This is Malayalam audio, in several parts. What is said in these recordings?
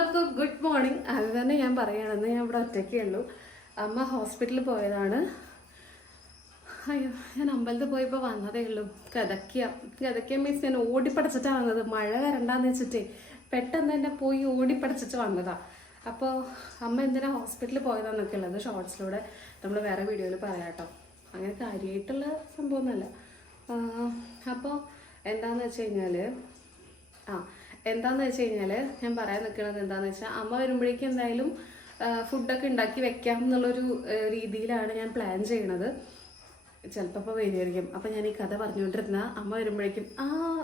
എല്ലാവർക്കും ഗുഡ് മോർണിംഗ്. അത് തന്നെ ഞാൻ പറയുകയാണെന്ന്. ഞാൻ ഇവിടെ ഒറ്റയ്ക്കേ ഉള്ളൂ. അമ്മ ഹോസ്പിറ്റലിൽ പോയതാണ്. അയ്യോ, ഞാൻ അമ്പലത്തിൽ പോയപ്പോൾ വന്നതേ ഉള്ളൂ. കിതക്കിയ മീൻസ് ഞാൻ ഓടിപ്പടച്ചിട്ടാണ് വന്നത്. മഴ വരണ്ടാന്ന് വെച്ചിട്ടേ പെട്ടെന്ന് തന്നെ പോയി ഓടിപ്പടച്ചിട്ട് വന്നതാ. അപ്പോൾ അമ്മ എന്തിനാ ഹോസ്പിറ്റലിൽ പോയതാന്നൊക്കെ ഉള്ളത് ഷോർട്സിലൂടെ നമ്മൾ വേറെ വീഡിയോയിൽ പറയാം കേട്ടോ. അങ്ങനെ കാര്യമായിട്ടുള്ള സംഭവമൊന്നുമല്ല. അപ്പോൾ എന്താണെന്ന് വെച്ച് കഴിഞ്ഞാൽ ഞാൻ പറയാൻ നിൽക്കുന്നത് എന്താണെന്ന് വെച്ചാൽ അമ്മ വരുമ്പോഴേക്കും എന്തായാലും ഫുഡൊക്കെ ഉണ്ടാക്കി വെക്കാം എന്നുള്ളൊരു രീതിയിലാണ് ഞാൻ പ്ലാൻ ചെയ്യണത്. ചിലപ്പോൾ ഇപ്പോൾ വരുമായിരിക്കും. അപ്പം ഞാൻ ഈ കഥ പറഞ്ഞുകൊണ്ടിരുന്ന അമ്മ വരുമ്പോഴേക്കും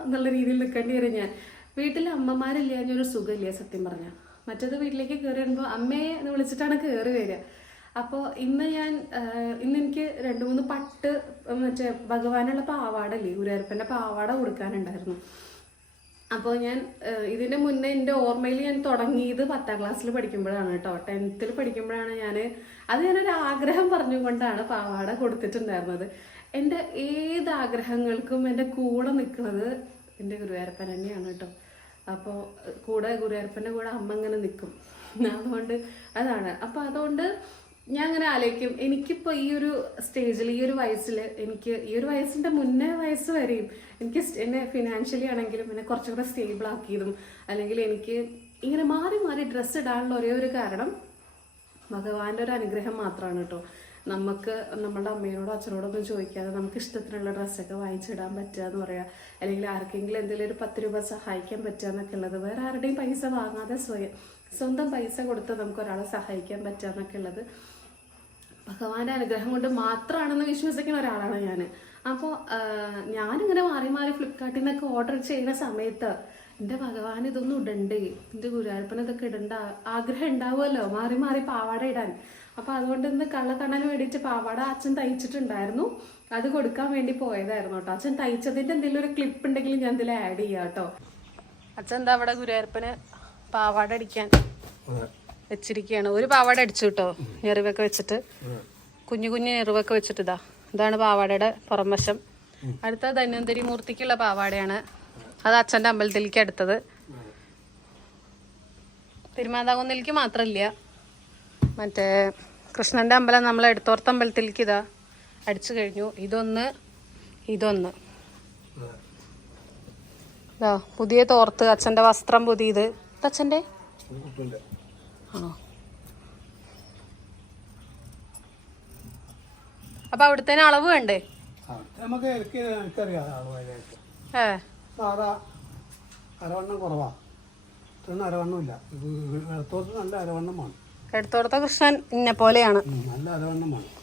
എന്നുള്ള രീതിയിൽ നിൽക്കേണ്ടി വരും. ഞാൻ വീട്ടിൽ അമ്മമാരില്ല, ഞാനൊരു സുഖമില്ല സത്യം പറഞ്ഞാൽ. മറ്റേത് വീട്ടിലേക്ക് കയറി വരുമ്പോൾ അമ്മയെ എന്ന് വിളിച്ചിട്ടാണ് കയറി വരിക. അപ്പോൾ ഇന്ന് എനിക്ക് 2-3 പട്ട് മറ്റേ ഭഗവാനുള്ള പാവാടല്ലേ, ഗുരുവായൂരപ്പൻ്റെ പാവാട കൊടുക്കാനുണ്ടായിരുന്നു. അപ്പോൾ ഞാൻ ഇതിൻ്റെ മുന്നേ എൻ്റെ ഓർമ്മയിൽ ഞാൻ തുടങ്ങിയത് 10ാം ക്ലാസ്സിൽ പഠിക്കുമ്പോഴാണ് കേട്ടോ. 10th പഠിക്കുമ്പോഴാണ് ഞാനൊരു ആഗ്രഹം പറഞ്ഞുകൊണ്ടാണ് പാവാട കൊടുത്തിട്ടുണ്ടായിരുന്നത്. എൻ്റെ ഏത് ആഗ്രഹങ്ങൾക്കും എൻ്റെ കൂടെ നിൽക്കുന്നത് എൻ്റെ ഗുരുവായൂരപ്പൻ തന്നെയാണ് കേട്ടോ. അപ്പോൾ ഗുരുവായൂരപ്പൻ്റെ കൂടെ അമ്മ ഇങ്ങനെ നിൽക്കും. അതാണ്. അപ്പോൾ അതുകൊണ്ട് ഞാൻ അങ്ങനെ ആലോചിക്കും, എനിക്കിപ്പോൾ ഈ ഒരു സ്റ്റേജിൽ ഈ ഒരു വയസ്സിൽ എനിക്ക് ഈ ഒരു വയസ്സിൻ്റെ മുന്നേ വയസ്സ് വരെയും എനിക്ക് എന്നെ ഫിനാൻഷ്യലി ആണെങ്കിലും എന്നെ കുറച്ചും കൂടെ സ്റ്റേബിൾ ആക്കിയതും, അല്ലെങ്കിൽ എനിക്ക് ഇങ്ങനെ മാറി മാറി ഡ്രസ്സ് ഇടാനുള്ള ഒരേ ഒരു കാരണം ഭഗവാന്റെ ഒരു അനുഗ്രഹം മാത്രമാണ് കേട്ടോ. നമുക്ക് നമ്മളുടെ അമ്മയോടോ അച്ഛനോടൊന്നും ചോദിക്കാതെ നമുക്ക് ഇഷ്ടത്തിനുള്ള ഡ്രസ്സൊക്കെ വാങ്ങിച്ചിടാൻ പറ്റുക എന്ന് പറയാം, അല്ലെങ്കിൽ ആർക്കെങ്കിലും എന്തെങ്കിലും ഒരു 10 രൂപ സഹായിക്കാൻ പറ്റുക എന്നൊക്കെ ഉള്ളത്, വേറെ ആരുടെയും പൈസ വാങ്ങാതെ സ്വന്തം പൈസ കൊടുത്ത് നമുക്ക് ഒരാളെ സഹായിക്കാൻ പറ്റുക എന്നൊക്കെ ഉള്ളത് ഭഗവാന്റെ അനുഗ്രഹം കൊണ്ട് മാത്രമാണെന്ന് വിശ്വസിക്കുന്ന ഒരാളാണ് ഞാൻ. അപ്പോൾ ഞാനിങ്ങനെ മാറി മാറി ഫ്ലിപ്കാർട്ടിൽ നിന്നൊക്കെ ഓർഡർ ചെയ്യുന്ന സമയത്ത് എൻ്റെ ഭഗവാൻ ഇതൊന്നും ഇടണ്ടേ, എൻ്റെ ഗുരുവായൂരപ്പൻ ഇതൊക്കെ ഇടണ്ട ആഗ്രഹം ഉണ്ടാവുമല്ലോ മാറി മാറി പാവാട ഇടാൻ. അപ്പോൾ അതുകൊണ്ട് ഇന്ന് കള്ളക്കണ്ണന് വേണ്ടിയിട്ട് പാവാട അച്ഛൻ തയ്ച്ചിട്ടുണ്ടായിരുന്നു, അത് കൊടുക്കാൻ വേണ്ടി പോയതായിരുന്നു കേട്ടോ. അച്ഛൻ തയ്ച്ചതിൻ്റെ എന്തെങ്കിലും ഒരു ക്ലിപ്പ് ഉണ്ടെങ്കിൽ ഞാൻ ഇതിൽ ആഡ് ചെയ്യാം കേട്ടോ. അച്ഛൻ എന്താ അവിടെ ഗുരുവായൂരപ്പന് പാവാട അടിക്കാൻ വെച്ചിരിക്കുകയാണ്. ഒരു പാവാട അടിച്ചു കേട്ടോ, ഞെറിവൊക്കെ വെച്ചിട്ട്, കുഞ്ഞു കുഞ്ഞു ഞെറിവൊക്കെ വെച്ചിട്ട്. ഇതാണ് പാവാടയുടെ പുറംവശം. അടുത്ത ധന്വന്തരി മൂർത്തിക്കുള്ള പാവാടയാണ്. അത് അച്ഛൻ്റെ അമ്പലത്തിലേക്ക് അടുത്തത്. തിരുമാന്താകുന്നിലേക്ക് മാത്രമില്ല, മറ്റേ കൃഷ്ണൻ്റെ അമ്പലം നമ്മൾ എടുത്തോർത്ത അമ്പലത്തിലേക്ക് അടിച്ചു കഴിഞ്ഞു. ഇതൊന്ന് പുതിയ തോർത്ത്, അച്ഛൻ്റെ വസ്ത്രം പുതിയത്. അച്ഛൻ്റെ ആണോ? അപ്പൊ അവിടുത്തെ അളവ് വേണ്ടേ? എടുത്തോടത്ത കൃഷ്ണൻ ഇന്നെ പോലെയാണ്,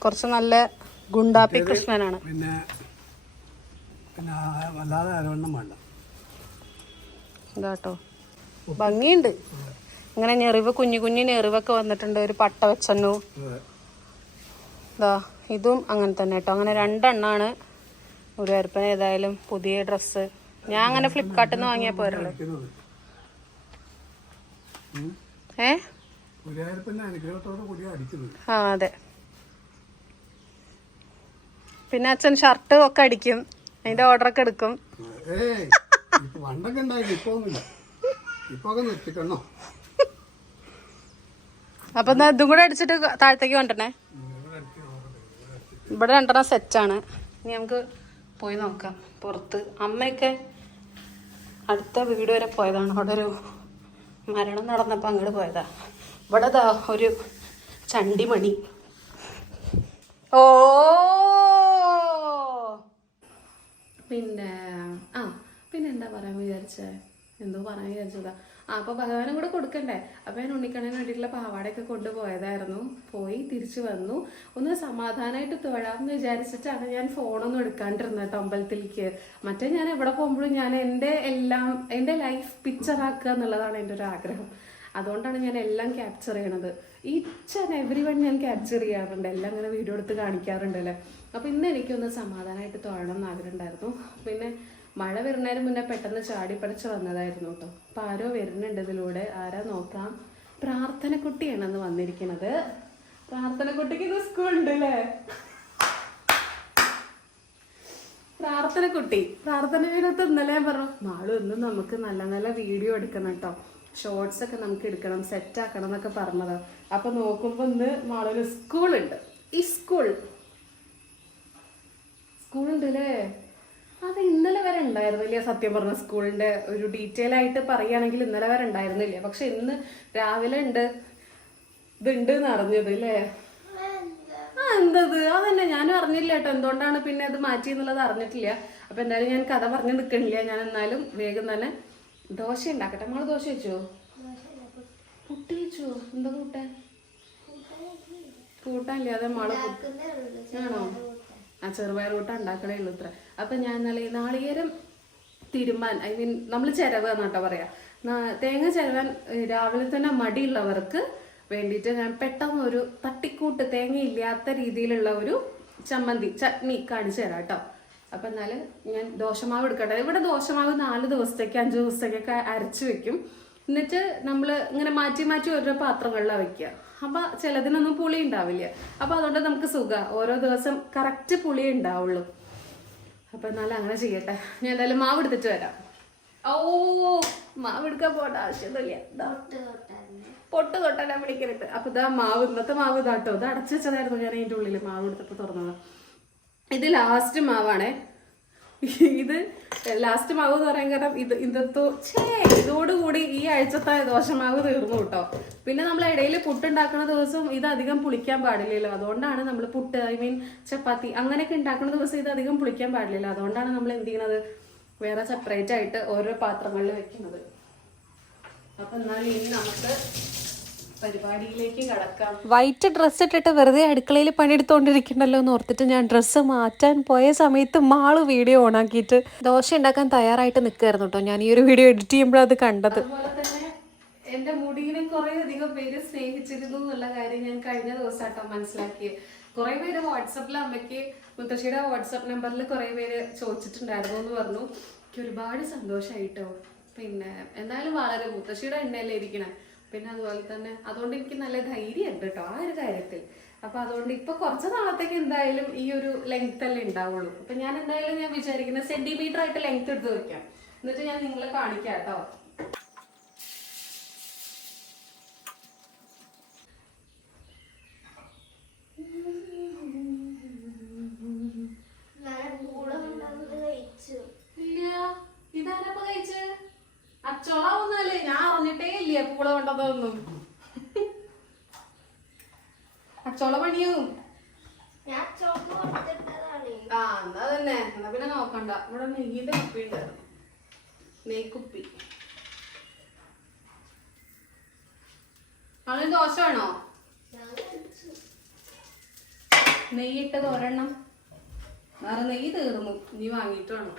കുറച്ച് നല്ല ഗുണ്ടാപ്പി കൃഷ്ണനാണ്. ഇതാട്ടോ ഭംഗിയുണ്ട്. ഇങ്ങനെ ഞെറിവ് കുഞ്ഞു കുഞ്ഞു ഞെറിവൊക്കെ വന്നിട്ടുണ്ട്. ഒരു പട്ട വെച്ചെണ്ണു. ഇതും അങ്ങനെ തന്നെ കേട്ടോ. അങ്ങനെ 2 എണ്ണാണ് ഗുരുവായൂരപ്പന് ഏതായാലും പുതിയ ഡ്രസ്സ്. ഞാൻ അങ്ങനെ ഫ്ലിപ്കാർട്ടിൽ നിന്ന് വാങ്ങിയാ പോരല്ലോ. അതെ. പിന്നെ അച്ഛൻ ഷർട്ട് ഒക്കെ അടിക്കും, അതിന്റെ ഓർഡർ ഒക്കെ എടുക്കും. അപ്പൊ എന്നാ ഇതും കൂടെ അടിച്ചിട്ട് താഴത്തേക്ക് കൊണ്ടേ. ഇവിടെ 2 സെറ്റാണ്. ഇനി നമുക്ക് പോയി നോക്കാം പുറത്ത്. അമ്മയൊക്കെ അടുത്ത വീട് വരെ പോയതാണ്. അവിടെ ഒരു മരണം നടന്നപ്പോൾ അങ്ങോട്ട് പോയതാ. ഇവിടെ ഒരു ചണ്ടിമണി. പിന്നെ എന്താ പറയാൻ വിചാരിച്ചേ? എന്തോ പറയാൻ വിചാരിച്ചതാ. അപ്പോൾ ഭഗവാനും കൂടെ കൊടുക്കണ്ടേ. അപ്പോൾ ഞാൻ ഉണ്ണിക്കണ്ണന് വേണ്ടിയിട്ടുള്ള പാവാടയൊക്കെ കൊണ്ടുപോയതായിരുന്നു. പോയി തിരിച്ചു വന്നു. ഒന്ന് സമാധാനമായിട്ട് തൊഴാമെന്ന് വിചാരിച്ചിട്ടാണ് ഞാൻ ഫോണൊന്നും എടുക്കാണ്ടിരുന്നത് കേട്ടോ അമ്പലത്തിലേക്ക്. മറ്റേ ഞാൻ എവിടെ പോകുമ്പോഴും ഞാൻ എൻ്റെ ലൈഫ് പിക്ചറാക്കുക എന്നുള്ളതാണ് എൻ്റെ ഒരു ആഗ്രഹം. അതുകൊണ്ടാണ് ഞാൻ എല്ലാം ക്യാപ്ചർ ചെയ്യണത്. ഈച്ച് ആൻഡ് എവറി വൺ ഞാൻ ക്യാപ്ചർ ചെയ്യാറുണ്ട്, എല്ലാം ഇങ്ങനെ വീഡിയോ എടുത്ത് കാണിക്കാറുണ്ടല്ലേ. അപ്പോൾ ഇന്ന് എനിക്കൊന്ന് സമാധാനമായിട്ട് തൊഴണം എന്ന് ആഗ്രഹം ഉണ്ടായിരുന്നു. പിന്നെ മഴ വരുന്നതിന് മുന്നേ പെട്ടെന്ന് ചാടിപ്പടച്ച് വന്നതായിരുന്നു കേട്ടോ. അപ്പം ആരോ വരുന്നുണ്ട് ഇതിലൂടെ. ആരാ നോക്കാം. പ്രാർത്ഥനക്കുട്ടിയാണെന്ന് വന്നിരിക്കുന്നത്. പ്രാർത്ഥനക്കുട്ടിക്ക് ഇന്ന് സ്കൂളുണ്ട് അല്ലേ? പ്രാർത്ഥനക്കുട്ടി പ്രാർത്ഥന വീരത്ത് ഇന്നലെ ഞാൻ പറഞ്ഞു, നാളും ഇന്നും നമുക്ക് നല്ല നല്ല വീഡിയോ എടുക്കണം കേട്ടോ. ഷോർട്സ് ഒക്കെ നമുക്ക് എടുക്കണം, സെറ്റ് ആക്കണം എന്നൊക്കെ പറഞ്ഞതാ. അപ്പൊ നോക്കുമ്പോ ഇന്ന് മാളൊരു സ്കൂളുണ്ട്. ഈ സ്കൂളുണ്ട് അല്ലേ? അത് ഇന്നലെ വരെ ഉണ്ടായിരുന്നില്ല. സത്യം പറഞ്ഞ സ്കൂളിന്റെ ഒരു ഡീറ്റെയിൽ ആയിട്ട് പറയുകയാണെങ്കിൽ ഇന്നലെ വരെ ഉണ്ടായിരുന്നില്ല. പക്ഷെ ഇന്ന് രാവിലെ ഇതുണ്ട് എന്ന് അറിഞ്ഞത് അല്ലേ? എന്തത് അതന്നെ ഞാനും അറിഞ്ഞില്ല കേട്ടോ. എന്തുകൊണ്ടാണ് പിന്നെ അത് മാറ്റി എന്നുള്ളത് അറിഞ്ഞിട്ടില്ല. അപ്പൊ എന്തായാലും ഞാൻ കഥ പറഞ്ഞു നിൽക്കണില്ല. ഞാൻ എന്നാലും വേഗം തന്നെ ദോശ ഉണ്ടാക്കട്ടെ. നമ്മള് ദോശ വെച്ചോ? പുട്ട് വെച്ചോ? എന്താ കൂട്ടാനില്ല. അതെ മാള് ആണോ? ആ ചെറുപയർ കൂട്ട ഉണ്ടാക്കണേ ഉള്ളൂ ഇത്ര. അപ്പൊ ഞാൻ നാളികേരം തിരുമാൻ, ഐ മീൻ നമ്മൾ ചിരവ് എന്നാട്ടോ പറയാ. തേങ്ങ ചിരവാൻ രാവിലെ തന്നെ മടിയുള്ളവർക്ക് വേണ്ടിയിട്ട് ഞാൻ പെട്ടെന്ന് ഒരു തട്ടിക്കൂട്ട് തേങ്ങ ഇല്ലാത്ത രീതിയിലുള്ള ഒരു ചട്നി കാണിച്ചു തരാം കേട്ടോ. അപ്പൊ എന്നാല് ഞാൻ ദോശമാവ് എടുക്കട്ടെ. ഇവിടെ ദോശമാവ് 4 ദിവസത്തേക്ക് 5 ദിവസത്തേക്കൊക്കെ അരച്ചു വെക്കും. എന്നിട്ട് നമ്മൾ ഇങ്ങനെ മാറ്റി മാറ്റി ഓരോ പാത്രങ്ങളിലാണ് വെക്കുക. അപ്പൊ ചിലതിനൊന്നും പുളി ഉണ്ടാവില്ല. അപ്പൊ അതുകൊണ്ട് നമുക്ക് സുഖം, ഓരോ ദിവസം കറക്റ്റ് പുളി ഉണ്ടാവുള്ളൂ. അപ്പൊ എന്നാലും അങ്ങനെ ചെയ്യട്ടെ. ഞാൻ എന്തായാലും മാവ് എടുത്തിട്ട് വരാം. ഓ മാവ് എടുക്കാൻ പോകേണ്ട ആവശ്യമൊന്നുമില്ല. പൊട്ട് തൊട്ടാ പിടിക്കരുത്. അപ്പൊ ഇതാ മാവ്, ഇന്നത്തെ മാവ് ഇതാട്ടോ. ഇത് അടച്ചു വെച്ചതായിരുന്നു ഞാൻ അതിൻ്റെ ഉള്ളിൽ മാവ് എടുത്തപ്പോ തുറന്നത്. ഇത് ലാസ്റ്റ് മാവാണേ. ഇത് ലാസ്റ്റ് മാവ് എന്ന് പറയാൻ കാരണം ഇതോടുകൂടി ഈ ആഴ്ചത്തെ ദോശമാവ് തീർന്നു കേട്ടോ. പിന്നെ നമ്മൾ ഇടയിൽ പുട്ടുണ്ടാക്കുന്ന ദിവസം ഇത് അധികം പുളിക്കാൻ പാടില്ലല്ലോ. അതുകൊണ്ടാണ് നമ്മൾ പുട്ട്, ഐ മീൻ ചപ്പാത്തി അങ്ങനെയൊക്കെ ഉണ്ടാക്കുന്ന ദിവസം ഇത് അധികം പുളിക്കാൻ പാടില്ലല്ലോ. അതുകൊണ്ടാണ് നമ്മൾ എന്ത് ചെയ്യണത്, വേറെ സെപ്പറേറ്റ് ആയിട്ട് ഓരോ പാത്രങ്ങളിൽ വെക്കുന്നത്. അപ്പൊ എന്നാലും ഇനി നമുക്ക് പരിപാടിയിലേക്ക് കടക്കാം. വൈറ്റ് ഡ്രസ്സ് ഇട്ടിട്ട് വെറുതെ അടുക്കളയിൽ പണിയെടുത്തോണ്ടിരിക്കണ്ടല്ലോ എന്ന് ഓർത്തിട്ട് ഞാൻ ഡ്രസ്സ് മാറ്റാൻ പോയ സമയത്ത് മാള് വീഡിയോ ഓണാക്കിയിട്ട് ദോശ ഉണ്ടാക്കാൻ തയ്യാറായിട്ട് നിൽക്കായിരുന്നു കേട്ടോ. ഞാൻ ഈ ഒരു വീഡിയോ എഡിറ്റ് ചെയ്യുമ്പോഴാണ് അത് കണ്ടത്. അതുപോലെ തന്നെ എന്റെ മുടിയെ കുറെ അധികം പേര് സ്നേഹിച്ചിരുന്നു എന്നുള്ള കാര്യം ഞാൻ കഴിഞ്ഞ ദിവസമായിട്ടോ മനസ്സിലാക്കിയത്. കുറെ പേര് വാട്സപ്പിൽ അമ്മയ്ക്ക് മുത്തശ്ശിയുടെ വാട്സപ്പ് നമ്പറിൽ കുറെ പേര് ചോദിച്ചിട്ടുണ്ടായിരുന്നു എന്ന് പറഞ്ഞു. എനിക്ക് ഒരുപാട് സന്തോഷമായിട്ടോ. പിന്നെ എന്തായാലും വളരെ മുത്തശ്ശിയുടെ എണ്ണയല്ലേ ഇരിക്കണേ. പിന്നെ അതുപോലെ തന്നെ അതുകൊണ്ട് എനിക്ക് നല്ല ധൈര്യമുണ്ട് കേട്ടോ ആ ഒരു കാര്യത്തിൽ. അപ്പൊ അതുകൊണ്ട് ഇപ്പൊ കുറച്ച് നാളത്തേക്ക് എന്തായാലും ഈ ഒരു ലെങ്ത് അല്ലേ ഉണ്ടാവുള്ളൂ. അപ്പൊ ഞാൻ എന്തായാലും ഞാൻ വിചാരിക്കുന്ന സെന്റിമീറ്റർ ആയിട്ട് ലെങ്ത് എടുത്ത് വെക്കാം. എന്നിട്ട് ഞാൻ നിങ്ങളെ കാണിക്കാം കേട്ടോ. ഇതാരപ്പ കഴിച്ച് അച്ചോളാവുന്നാലേ ഞാൻ അറിഞ്ഞിട്ടേ ഇല്ല പൂള കൊണ്ടതൊന്നും. അച്ചോള പണിയും എന്നാ തന്നെ. എന്നാ പിന്നെ നോക്കണ്ട. ഇവിടെ നെയ്യിന്റെ കുപ്പി ഉണ്ടായിരുന്നു, നെയ്ക്കുപ്പി. അങ്ങനെ ദോശ വേണോ? നെയ്യിട്ടത് ഒരെണ്ണം. വേറെ നെയ്യ് തീർന്നു, നീ വാങ്ങിയിട്ട് വേണം.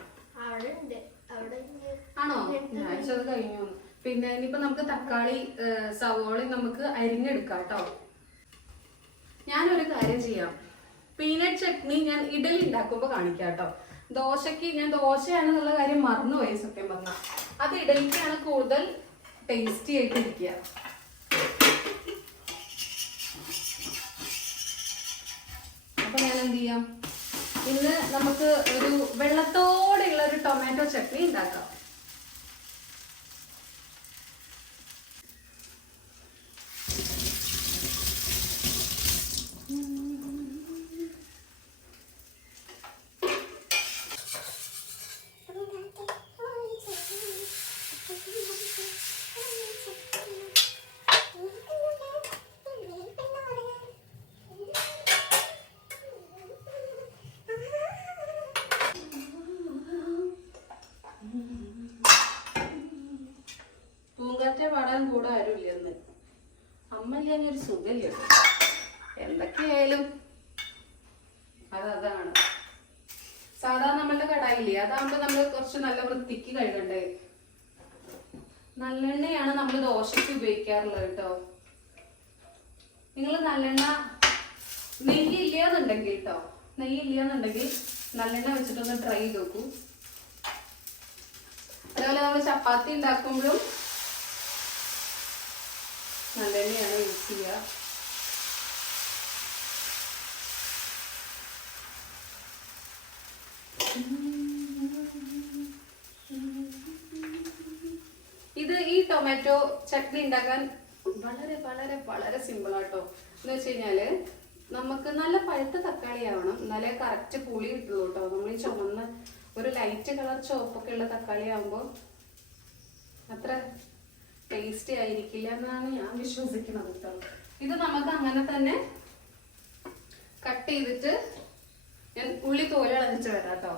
ആണോ? ഞായച്ചത് കഴിഞ്ഞു. പിന്നെ ഇനിയിപ്പോ നമുക്ക് തക്കാളി സവോളയും നമുക്ക് അരിഞ്ഞെടുക്കാം കേട്ടോ. ഞാനൊരു കാര്യം ചെയ്യാം, പീനട്ട് ചട്നി ഞാൻ ഇഡലി ഉണ്ടാക്കുമ്പോ കാണിക്കാം കേട്ടോ. ദോശക്ക് ഞാൻ ദോശയാണെന്നുള്ള കാര്യം മറന്നുപോയി സത്യം പറഞ്ഞാൽ. അത് ഇഡലിക്കാണ് കൂടുതൽ ടേസ്റ്റി ആയിട്ട് ഇരിക്കുക. അപ്പൊ ഞാൻ എന്ത് ചെയ്യാം, ഇന്ന് നമുക്ക് ഒരു വെള്ളത്തോടെയുള്ള ഒരു ടൊമാറ്റോ ചട്നി ഉണ്ടാക്കാം. പാടാൻ കൂടെ ആരുമില്ല എന്ന് അമ്മയില്ലാഞ്ഞൊരു സുഖമില്ല. എന്തൊക്കെയായാലും അതാണ്. സാധാരണ നമ്മളുടെ കടായില്ലേ, അതാകുമ്പോ നമ്മൾ കുറച്ച് നല്ല വൃത്തിക്ക് കഴുകണ്ടേ. നല്ലെണ്ണയാണ് നമ്മൾ ദോശയ്ക്ക് ഉപയോഗിക്കാറുള്ളത് കേട്ടോ. നിങ്ങൾ നല്ലെണ്ണ നെയ്യില്ലാന്നുണ്ടെങ്കിൽ കേട്ടോ, നെയ്യില്ലാന്നുണ്ടെങ്കിൽ നല്ലെണ്ണ വെച്ചിട്ടൊന്ന് ട്രൈ ചെയ്ത് നോക്കൂ. അതേപോലെ നമ്മൾ ചപ്പാത്തി ഉണ്ടാക്കുമ്പോഴും നല്ലെണ്ണയാണ് യൂസ് ചെയ്യുക. ഈ ഈ ടൊമാറ്റോ ചട്നി ഉണ്ടാക്കാൻ വളരെ വളരെ വളരെ സിമ്പിൾ ആട്ടോ. എന്ന് വെച്ച് കഴിഞ്ഞാല് നമുക്ക് നല്ല പഴുത്ത തക്കാളി ആവണം, എന്നാലേ കറക്റ്റ് പുളി കിട്ടുള്ളൂ കേട്ടോ. നമ്മൾ ഈ ചുമന്ന ഒരു ലൈറ്റ് കളർ ചുവപ്പൊക്കെ ഉള്ള തക്കാളി ആകുമ്പോൾ അത്ര ടേസ്റ്റി ആയിരിക്കില്ല എന്നാണ് ഞാൻ വിശ്വസിക്കുന്നത് കേട്ടോ. ഇത് നമുക്ക് അങ്ങനെ തന്നെ കട്ട് ചെയ്തിട്ട് ഞാൻ ഉള്ളി തോല് കളഞ്ഞിട്ട് വരാം കേട്ടോ.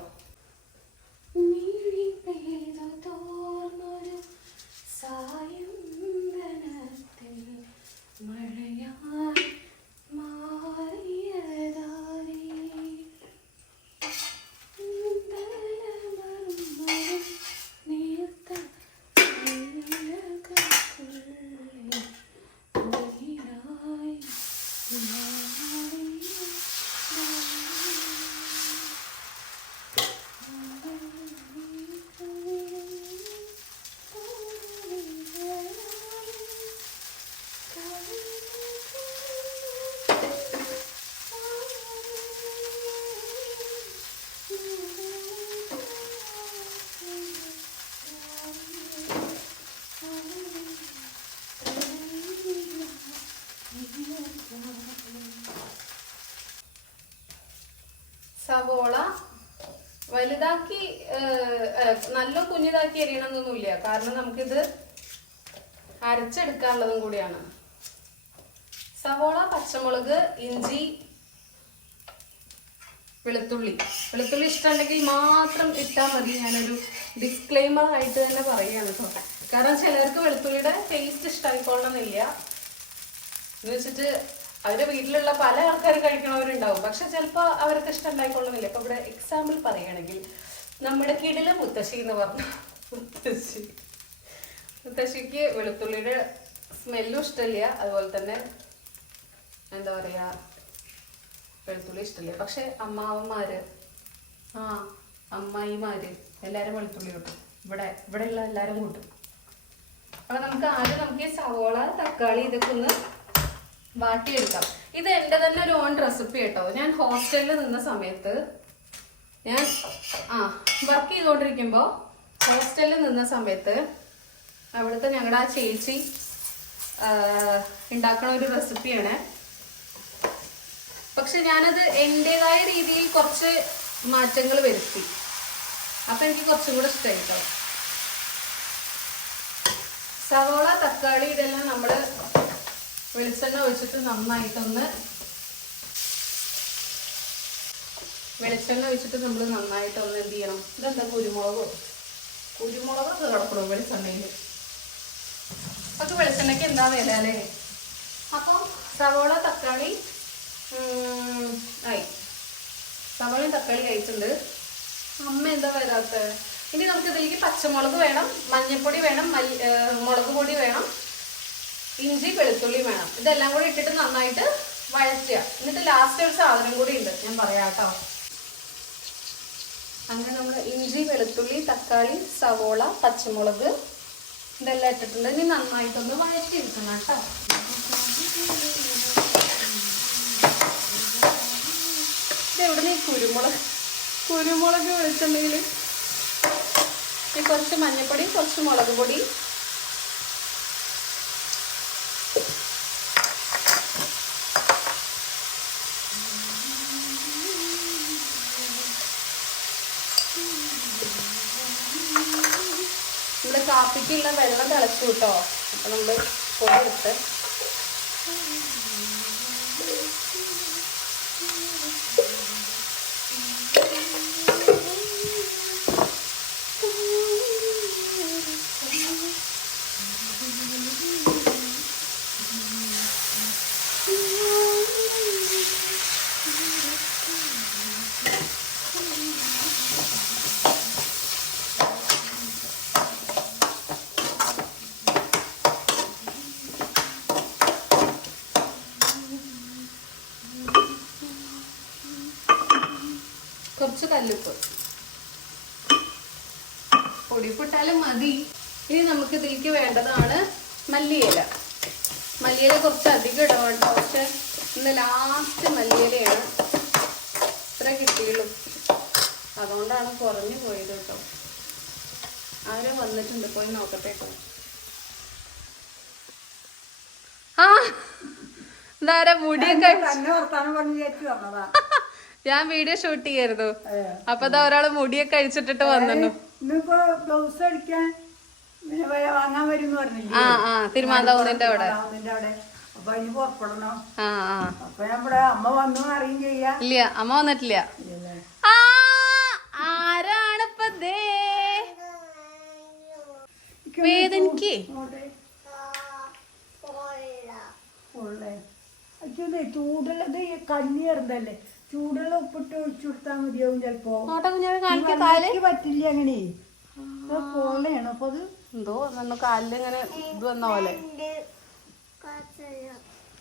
സവോള വലുതാക്കി നല്ല കുഞ്ഞിതാക്കി എരിയണമെന്നൊന്നുമില്ല, കാരണം നമുക്കിത് അരച്ചെടുക്കാനുള്ളതും കൂടിയാണ്. സവോള, പച്ചമുളക്, ഇഞ്ചി, വെളുത്തുള്ളി ഇഷ്ടമുണ്ടെങ്കിൽ മാത്രം ഇട്ടാൽ മതി. ഞാനൊരു ഡിസ്ക്ലെയിമർ ആയിട്ട് തന്നെ പറയുകയാണ് കേട്ടോ. കാരണം ചിലർക്ക് വെളുത്തുള്ളിയുടെ ടേസ്റ്റ് ഇഷ്ടമായിക്കൊള്ളണമെന്നില്ല. എന്ന് വെച്ചിട്ട് അവരുടെ വീട്ടിലുള്ള പല ആൾക്കാരും കഴിക്കണവരുണ്ടാവും, പക്ഷെ ചിലപ്പോൾ അവർക്ക് ഇഷ്ടം ഉണ്ടായിക്കൊള്ളുന്നില്ല. ഇപ്പൊ ഇവിടെ എക്സാമ്പിൾ പറയുകയാണെങ്കിൽ നമ്മുടെ കിടില മുത്തശ്ശി എന്ന് പറഞ്ഞ മുത്തശ്ശിക്ക് വെളുത്തുള്ളിയുടെ സ്മെല്ലും ഇഷ്ടമില്ല, അതുപോലെ തന്നെ എന്താ പറയാ വെളുത്തുള്ളി ഇഷ്ടമില്ല. പക്ഷെ അമ്മാവന്മാര് അമ്മായിമാര് എല്ലാരും വെളുത്തുള്ളി കൂട്ടും. ഇവിടെയുള്ള എല്ലാരും കൂട്ടും. അപ്പൊ നമുക്ക് ഈ സവോള, തക്കാളി ഇതൊക്കെ ഒന്ന് വാട്ടിയെടുക്കാം. ഇത് എൻ്റെ തന്നെ ഒരു ഓൺ റെസിപ്പി കേട്ടോ. ഞാൻ ഹോസ്റ്റലിൽ നിന്ന സമയത്ത് ഞാൻ വർക്ക് ചെയ്തുകൊണ്ടിരിക്കുമ്പോൾ ഹോസ്റ്റലിൽ നിന്ന സമയത്ത് അവിടുത്തെ ഞങ്ങളുടെ ആ ചേച്ചി ഉണ്ടാക്കണ ഒരു റെസിപ്പിയാണ്. പക്ഷെ ഞാനത് എൻ്റെതായ രീതിയിൽ കുറച്ച് മാറ്റങ്ങൾ വരുത്തി. അപ്പൊ എനിക്ക് കുറച്ചും കൂടെ ഇഷ്ടമായി കേട്ടോ. സവോള, തക്കാളി ഇതെല്ലാം നമ്മള് വെളിച്ചെണ്ണ ഒഴിച്ചിട്ട് നന്നായിട്ടൊന്ന് എന്ത് ചെയ്യണം. ഇതെന്താ കുരുമുളക് കിടക്കണോ വെളിച്ചെണ്ണയിൽ? അപ്പൊ വെളിച്ചെണ്ണയ്ക്ക് എന്താ വില അല്ലേ? അപ്പം സവോള, തക്കാളി സവോളയും തക്കാളി ആയിട്ടുണ്ട്. അമ്മ എന്താ വരാത്ത? ഇനി നമുക്ക് ഇതിലേക്ക് പച്ചമുളക് വേണം, മഞ്ഞൾപ്പൊടി വേണം, മുളക് പൊടി വേണം, ഇഞ്ചി, വെളുത്തുള്ളി വേണം. ഇതെല്ലാം കൂടി ഇട്ടിട്ട് നന്നായിട്ട് വഴറ്റുക. എന്നിട്ട് ലാസ്റ്റ് ഒരു സാധനം കൂടി ഉണ്ട്, ഞാൻ പറയാം കേട്ടോ. അങ്ങനെ നമ്മൾ ഇഞ്ചി, വെളുത്തുള്ളി, തക്കാളി, സവോള, പച്ചമുളക് ഇതെല്ലാം ഇട്ടിട്ടുണ്ട്. ഇനി നന്നായിട്ടൊന്ന് വഴറ്റിയെടുക്കണം കേട്ടോ. ഇതെവിടെ നിന്ന് കുരുമുളക് വെളിച്ചെണ്ണയിൽ കുറച്ച് മഞ്ഞൾപ്പൊടി, കുറച്ച് മുളക് പൊടി, നമ്മള് കാപ്പിക്കുള്ള വെള്ളം തിളച്ചു കേട്ടോ. അപ്പൊ നമ്മള് പൊടി എടുത്ത് കുറച്ച് കല്ലുപ്പ്, പൊടിപ്പിട്ടാലും മതി. ഇനി നമുക്ക് ഇതിലേക്ക് വേണ്ടതാണ് മല്ലിയില. കുറച്ച് അധികം ഇടാം കേട്ടോ. പക്ഷെ ഇന്ന് ലാസ്റ്റ് മല്ലിയിലയാണ് ഇത്ര കിട്ടിയുള്ളൂ, അതുകൊണ്ടാണ് കുറഞ്ഞു പോയത് കേട്ടോ. ആരും വന്നിട്ടുണ്ട്, പോയി നോക്കട്ടെ കേട്ടോ. ഇതാരാ മുടിയൊക്കെ തന്നെ വർത്താനം പറഞ്ഞു ചേച്ചി വന്നതാ. ഞാൻ വീഡിയോ ഷൂട്ട് ചെയ്യായിരുന്നു. അപ്പൊ ഇതാ ഒരാള് മുടിയൊക്കെ അഴിച്ചിട്ടിട്ട് വന്നു. ഇന്നിപ്പോ ബ്ലൗസ് അടിക്കാൻ പിന്നെ വാങ്ങാൻ വരും പറഞ്ഞില്ലേ? തിരുമാന്താവുന്നതിന്റെ അവിടെ. അപ്പൊ അതിന് പുറപ്പെടണം. അപ്പൊ ഞാൻ ഇവിടെ അമ്മ വന്നു അറിയും ചെയ്യാ. ഇല്ല, അമ്മ വന്നിട്ടില്ല. ആരാണിപ്പോ വേദനിക്ക് ചൂടുള്ളത് കണ്ണിയറുന്നല്ലേ, ചൂടുള്ള ഉപ്പിട്ട് ഒഴിച്ചു കൊടുത്താൽ മതിയാവും ചെലപ്പോ. പറ്റില്ല അങ്ങനെ പൊള്ളയാണോ അപ്പൊ അത് എന്തോ കാലില് ഇങ്ങനെ ഇത് വന്ന പോലെ.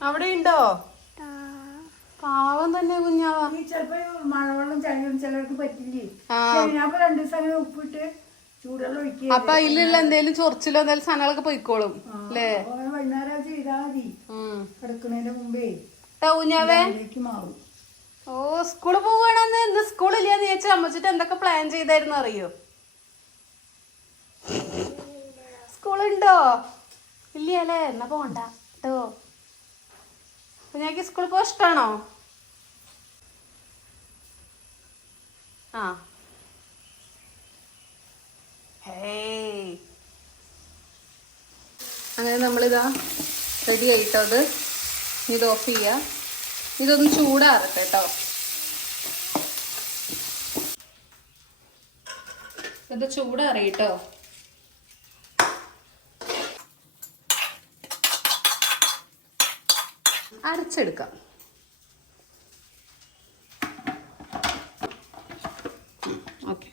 അവിടെ ഉണ്ടോ? പാവം തന്നെ കുഞ്ഞാവാ. ചെലപ്പോ മഴവെള്ളം ചളിയും ചിലർക്ക് പറ്റില്ലേ. ഞാൻ 2 ദിവസം അങ്ങനെ ഉപ്പിട്ട് ചൂടുവെള്ളം ഒഴിക്കുക. അപ്പൊ അതിലുള്ള എന്തേലും ചൊറിച്ചിലോ എന്തെങ്കിലും സാധനങ്ങളൊക്കെ പോയിക്കോളും അല്ലേ? വൈകുന്നേരം ചെയ്താൽ മതി, കിടക്കുന്നതിന്റെ മുമ്പേ മാറും. ഓ, സ്കൂള് പോവാണെന്ന്. ഇന്ന് സ്കൂളില്ലാന്ന് ചേച്ചി അമ്മച്ചിട്ട് എന്തൊക്കെ പ്ലാൻ ചെയ്തായിരുന്നു അറിയോ? സ്കൂളുണ്ടോ? ഇല്ല അല്ലേ? എന്നാ പോണ്ട കേട്ടോ. കുഞ്ഞാക്ക് സ്കൂളിൽ പോവാൻ ഇഷ്ടാണോ? അങ്ങനെ നമ്മളിതാ റെഡി ആയിട്ടോ. അത് ഇത് ഓഫ് ചെയ്യാം. ഇതൊന്ന് ചൂടാറട്ടെ കേട്ടോ. ഇത് ചൂടാറിട്ടോ. അരച്ചെടുക്കാം. ഓക്കെ,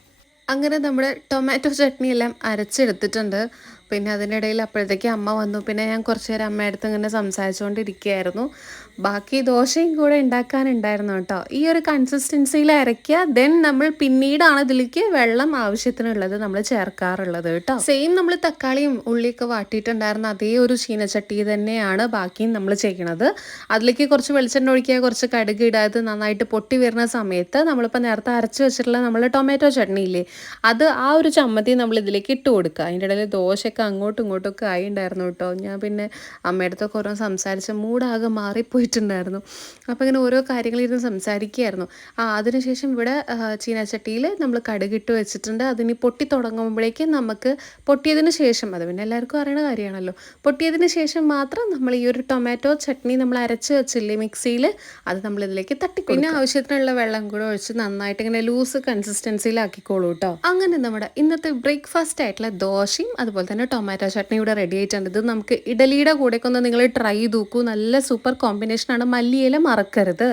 അങ്ങനെ നമ്മുടെ ടൊമാറ്റോ ചട്നി എല്ലാം അരച്ചെടുത്തിട്ടുണ്ട്. പിന്നെ അതിനിടയിൽ അപ്പോഴത്തേക്ക് അമ്മ വന്നു. പിന്നെ ഞാൻ കുറച്ച് നേരം അമ്മയുടെ അടുത്ത് ഇങ്ങനെ സംസാരിച്ചുകൊണ്ടിരിക്കുകയായിരുന്നു. ബാക്കി ദോശയും കൂടെ ഉണ്ടാക്കാനുണ്ടായിരുന്നു കേട്ടോ. ഈ ഒരു കൺസിസ്റ്റൻസിയിൽ അരയ്ക്കുക. ദെൻ നമ്മൾ പിന്നീടാണ് ഇതിലേക്ക് വെള്ളം ആവശ്യത്തിനുള്ളത് നമ്മൾ ചേർക്കാറുള്ളത് കേട്ടോ. സെയിം നമ്മൾ തക്കാളിയും ഉള്ളിയൊക്കെ വാട്ടിയിട്ടുണ്ടായിരുന്ന അതേ ഒരു ചീനച്ചട്ടി തന്നെയാണ് ബാക്കിയും നമ്മൾ ചെയ്യണത്. അതിലേക്ക് കുറച്ച് വെളിച്ചെണ്ണ ഒഴിക്കുക, കുറച്ച് കടുക് ഇടുക. അത് നന്നായിട്ട് പൊട്ടി വരുന്ന സമയത്ത് നമ്മളിപ്പോൾ നേരത്തെ അരച്ച് വെച്ചിട്ടുള്ള നമ്മൾ ടൊമാറ്റോ ചട്നി ഇല്ലേ, അത് ആ ഒരു ചമ്മന്തി നമ്മൾ ഇതിലേക്ക് ഇട്ട് കൊടുക്കുക. അതിൻ്റെ ഇടയിൽ ദോശയൊക്കെ അങ്ങോട്ടും ഇങ്ങോട്ടൊക്കെ ആയി ഉണ്ടായിരുന്നു കേട്ടോ. ഞാൻ പിന്നെ അമ്മയുടെ അടുത്തൊക്കെ ഓരോ സംസാരിച്ച മൂടാകെ മാറിപ്പോയിട്ടുണ്ടായിരുന്നു. അപ്പോൾ ഇങ്ങനെ ഓരോ കാര്യങ്ങളിരുന്ന് സംസാരിക്കുകയായിരുന്നു. അതിനുശേഷം ഇവിടെ ചീനച്ചട്ടിയിൽ നമ്മൾ കടുകിട്ട് വെച്ചിട്ടുണ്ട്. അതിന് പൊട്ടി തുടങ്ങുമ്പോഴേക്കും നമുക്ക് പൊട്ടിയതിന് ശേഷം, അത് പിന്നെ എല്ലാവർക്കും അറിയണ കാര്യമാണല്ലോ, പൊട്ടിയതിന് ശേഷം മാത്രം നമ്മൾ ഈ ഒരു ടൊമാറ്റോ ചട്നി നമ്മൾ അരച്ച് വെച്ചില്ലേ മിക്സിയിൽ, അത് നമ്മളിതിലേക്ക് തട്ടിക്കും. പിന്നെ ആവശ്യത്തിനുള്ള വെള്ളം കൂടെ ഒഴിച്ച് നന്നായിട്ട് ഇങ്ങനെ ലൂസ് കൺസിസ്റ്റൻസിയിലാക്കിക്കോളൂ കേട്ടോ. അങ്ങനെ നമ്മുടെ ഇന്നത്തെ ബ്രേക്ക്ഫാസ്റ്റ് ആയിട്ടുള്ള ദോശയും അതുപോലെ തന്നെ ടൊമാറ്റോ ചട്നി ഇവിടെ റെഡി ആയിട്ടുണ്ട്. ഇത് നമുക്ക് ഇഡലിയുടെ കൂടെയൊക്കെ ഒന്ന് നിങ്ങൾ ട്രൈ ചെയ്ത് നോക്കൂ. നല്ല സൂപ്പർ കോമ്പിനേഷനാണ്. മല്ലിയില മറക്കരുത്.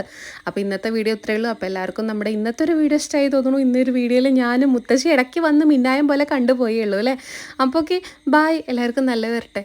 അപ്പോൾ ഇന്നത്തെ വീഡിയോ ഇത്രയേ ഉള്ളൂ. അപ്പോൾ എല്ലാവർക്കും നമ്മുടെ ഇന്നത്തെ ഒരു വീഡിയോ ഇഷ്ടമായി തോന്നുന്നു. ഇന്നൊരു വീഡിയോയിൽ ഞാനും മുത്തശ്ശി ഇടയ്ക്ക് വന്ന് മിന്നായം പോലെ കണ്ടുപോയേ ഉള്ളൂ അല്ലേ. അപ്പോൾ ഓക്കെ, ബായ്. എല്ലാവർക്കും നല്ല വരട്ടെ.